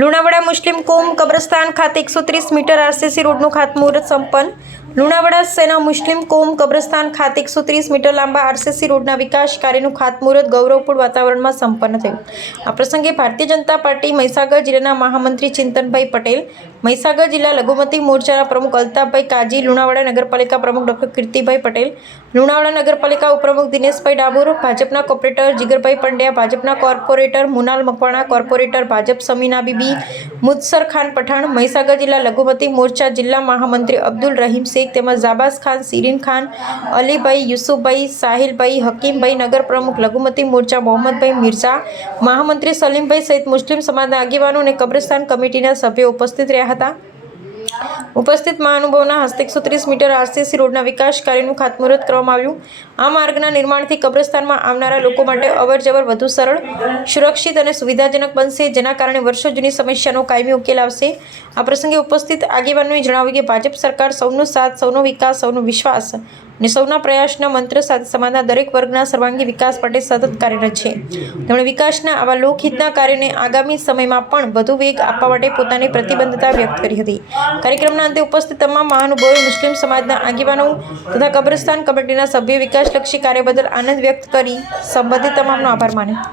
લુણાવાડા મુસ્લિમ કોમ કબ્રસ્તાન ખાતે 130 metre RCC રોડનું ખાતમુહૂર્ત સંપન્ન. લુણાવાડા સેના મુસ્લિમ કોમ કબ્રસ્તાન ખાતે 130 મીટર લાંબા આરસીસી રોડના વિકાસ કાર્યનું ખાતમુહૂર્ત ગૌરવપૂર્ણ વાતાવરણમાં સંપન્ન થયું. આ પ્રસંગે ભારતીય જનતા પાર્ટી મહીસાગર જિલ્લાના મહામંત્રી ચિંતનભાઈ પટેલ, મહીસાગર જિલ્લા લઘુમતી મોરચાના પ્રમુખ અલ્તાફભાઈ કાજી, લુણાવાડા નગરપાલિકા પ્રમુખ ડોક્ટર કીર્તિભાઈ પટેલ, લુણાવાડા નગરપાલિકા ઉપપ્રમુખ દિનેશભાઈ ડાબોર, ભાજપના કોર્પોરેટર જીગરભાઈ પંડ્યા, ભાજપના કોર્પોરેટર મુનાલ મકવાણા, કોર્પોરેટર ભાજપ સમીના બીબી, મુદસર ખાન પઠાણ, મહીસાગર જિલ્લા લઘુમતી મોરચા જિલ્લા મહામંત્રી અબ્દુલ રહીમ શેખ તેમજ જાબાઝ ખાન, સિરીન ખાન, અલીભાઈ, યુસુફભાઈ, સાહિલભાઈ, હકીમભાઈ, નગર પ્રમુખ લઘુમતી મોરચા મોહમ્મદભાઈ મિર્ઝા, મહામંત્રી સલીમભાઈ સહિત મુસ્લિમ સમાજના આગેવાનો અને કબ્રસ્તાન કમિટીના સભ્યો ઉપસ્થિત રહ્યા હતા. ઉપસ્થિત મહાનુભાવોના હસ્તે 130 મીટર આરસીસી રોડના વિકાસ કાર્યનું ખાતમુહૂર્ત કરવામાં આવ્યું. આ માર્ગના નિર્માણથી કબ્રસ્તાનમાં આવનારા લોકો માટે અવરજવર વધુ સરળ, સુરક્ષિત અને સુવિધાજનક બનશે, જેના કારણે વર્ષો જૂની સમસ્યાનો કાયમી ઉકેલ આવશે. આ પ્રસંગે ઉપસ્થિત આગેવાનોએ જણાવ્યું કે ભાજપ સરકાર સૌનો સાથ, સૌનો વિકાસ, સૌનો વિશ્વાસ અને સૌના પ્રયાસના મંત્ર સાથે સમાજના દરેક વર્ગના સર્વાંગી વિકાસ માટે સતત કાર્યરત છે. તેમણે વિકાસના આવા લોકહિતના કાર્યને આગામી સમયમાં પણ વધુ વેગ આપવા માટે પોતાની પ્રતિબદ્ધતા વ્યક્ત કરી હતી. કાર્યક્રમના અંતે ઉપસ્થિત તમામ મહાનુભાવોએ મુસ્લિમ સમાજના આગેવાનો તથા કબ્રસ્તાન કમિટીના સભ્યોએ વિકાસલક્ષી કાર્ય બદલ આનંદ વ્યક્ત કરી સંબંધિત તમામનો આભાર માન્યો.